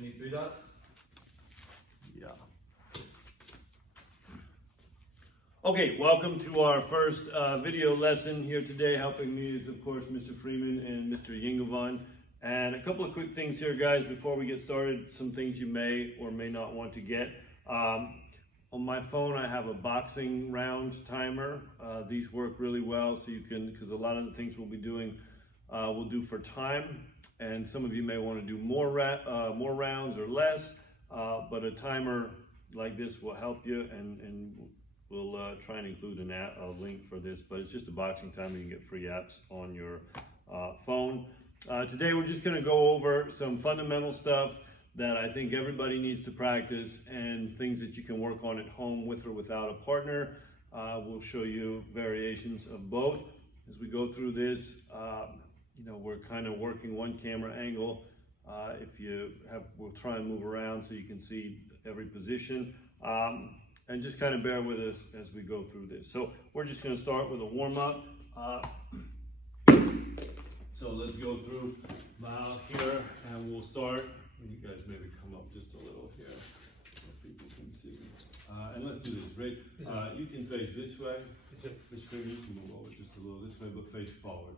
Any 3 dots? Yeah. Okay, welcome to our first video lesson here today. Helping me is, of course, Mr. Freeman and Mr. Yingavon. And a couple of quick things here, guys, before we get started. Some things you may or may not want to get. On my phone, I have a boxing round timer. These work really well, so you can, because a lot of the things we'll be doing, we'll do for time. And some of you may want to do more rounds or less, but a timer like this will help you, and we'll try and include a link for this, but it's just a boxing timer. You can get free apps on your phone. Today we're just going to go over some fundamental stuff that I think everybody needs to practice, and things that you can work on at home with or without a partner. We'll show you variations of both. As we go through this, we're kind of working one camera angle. We'll try and move around so you can see every position. And just kind of bear with us as we go through this. So we're just going to start with a warm-up. So let's go through here, and we'll start. You guys maybe come up just a little here so people can see. And let's do this, right? You can face this way. This finger, you can move over just a little this way, but face forward,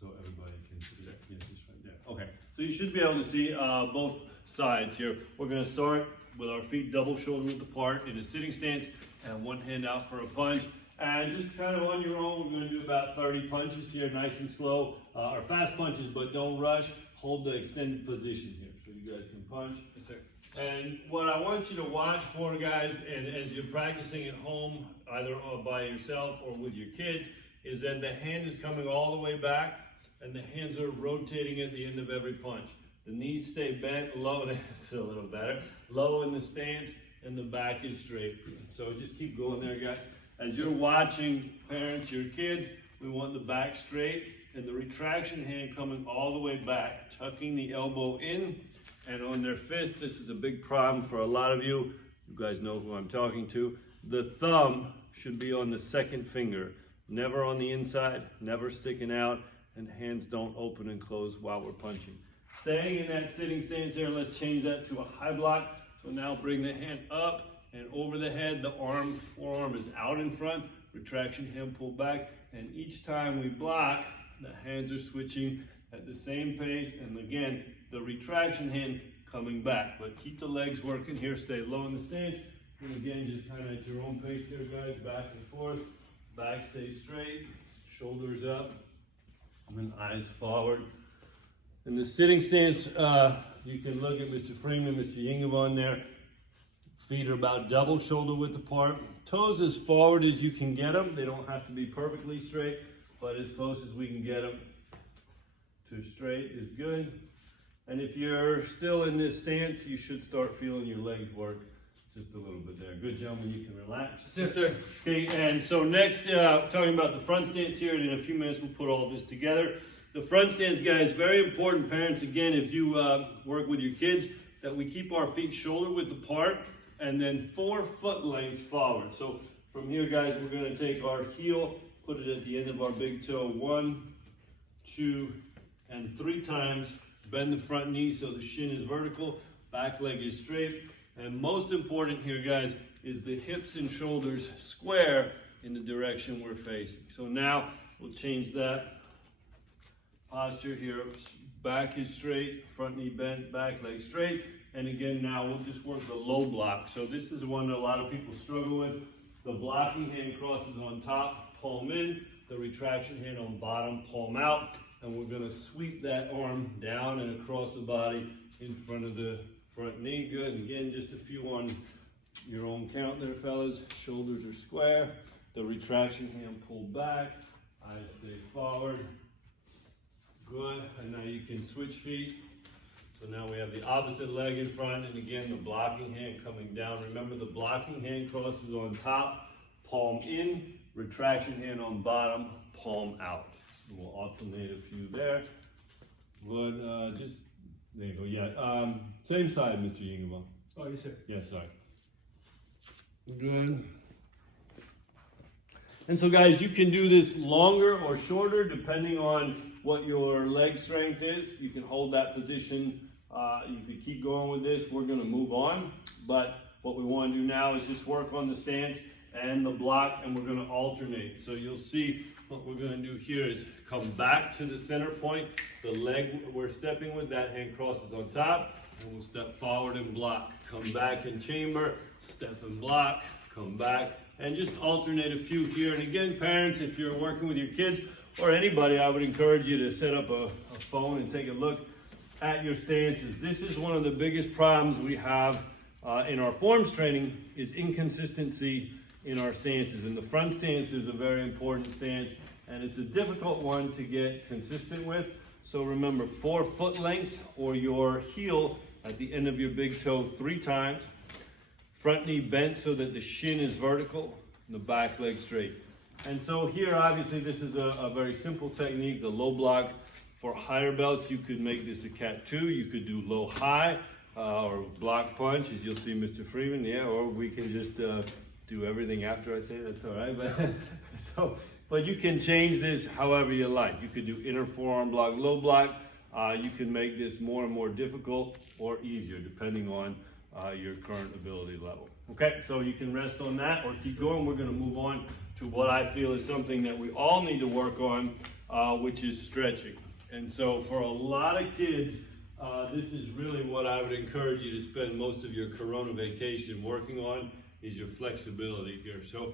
so everybody can see that. Yes, it's right there. Okay, so you should be able to see both sides here. We're going to start with our feet double shoulder width apart in a sitting stance, and one hand out for a punch. And just kind of on your own, we're going to do about 30 punches here, nice and slow, or fast punches, but don't rush. Hold the extended position here so you guys can punch. Yes, sir. And what I want you to watch for, guys, and as you're practicing at home, either by yourself or with your kid, is that the hand is coming all the way back, and the hands are rotating at the end of every punch. The knees stay bent, low, that's a little better, low in the stance, and the back is straight. So just keep going there, guys. As you're watching, parents, your kids, we want the back straight, and the retraction hand coming all the way back, tucking the elbow in, and on their fist. This is a big problem for a lot of you. You guys know who I'm talking to. The thumb should be on the second finger, never on the inside, never sticking out, and hands don't open and close while we're punching. Staying in that sitting stance there, let's change that to a high block. So now bring the hand up and over the head. The forearm is out in front, retraction hand pull back, and each time we block, the hands are switching at the same pace, and again, the retraction hand coming back. But keep the legs working here, stay low in the stance, and again, just kind of at your own pace here, guys, back and forth. Back stays straight, shoulders up, and then eyes forward. In the sitting stance, you can look at Mr. Freeman, Mr. Yingavon there. Feet are about double shoulder width apart. Toes as forward as you can get them. They don't have to be perfectly straight, but as close as we can get them to straight is good. And if you're still in this stance, you should start feeling your legs work just a little bit there. Good, gentlemen, you can relax. Yes, sir. Okay, and so next, talking about the front stance here, and in a few minutes we'll put all this together. The front stance, guys, very important. Parents, again, if you work with your kids, that we keep our feet shoulder width apart, and then 4 foot lengths forward. So from here, guys, we're going to take our heel, put it at the end of our big toe, 1, 2, and 3 times. Bend the front knee so the shin is vertical, back leg is straight. And most important here, guys, is the hips and shoulders square in the direction we're facing. So now we'll change that posture here. Back is straight, front knee bent, back leg straight. And again, now we'll just work the low block. So this is one that a lot of people struggle with. The blocking hand crosses on top, palm in. The retraction hand on bottom, palm out. And we're going to sweep that arm down and across the body in front of the front knee. Good. And again, just a few on your own count there, fellas. Shoulders are square. The retraction hand pulled back. Eyes stay forward. Good. And now you can switch feet. So now we have the opposite leg in front, and again, the blocking hand coming down. Remember, the blocking hand crosses on top, palm in, retraction hand on bottom, palm out. And we'll alternate a few there. Good. There you go. Yeah. Same side, Mr. Yingavon. Oh, yes, sir. Yes, sorry. Good. And so, guys, you can do this longer or shorter depending on what your leg strength is. You can hold that position You could keep going with this. We're going to move on, but what we want to do now is just work on the stance and the block, and we're going to alternate. So you'll see what we're going to do here is come back to the center point. The leg we're stepping with, that hand crosses on top, and we'll step forward and block. Come back in chamber, step and block, come back, and just alternate a few here. And again, parents, if you're working with your kids or anybody, I would encourage you to set up a phone and take a look at your stances. This is one of the biggest problems we have in our forms training is inconsistency in our stances. And the front stance is a very important stance, and it's a difficult one to get consistent with. So remember, 4 foot lengths or your heel at the end of your big toe 3 times. Front knee bent so that the shin is vertical and the back leg straight. And so here, obviously, this is a very simple technique, the low block. For higher belts, you could make this a cat 2. You could do low high or block punch, as you'll see Mr. Freeman. Yeah, or we can just do everything after I say that's all right. But but you can change this however you like. You could do inner forearm block, low block. You can make this more and more difficult or easier depending on your current ability level. Okay, so you can rest on that or keep going. We're going to move on to what I feel is something that we all need to work on, which is stretching. And so for a lot of kids, this is really what I would encourage you to spend most of your Corona vacation working on, is your flexibility here. So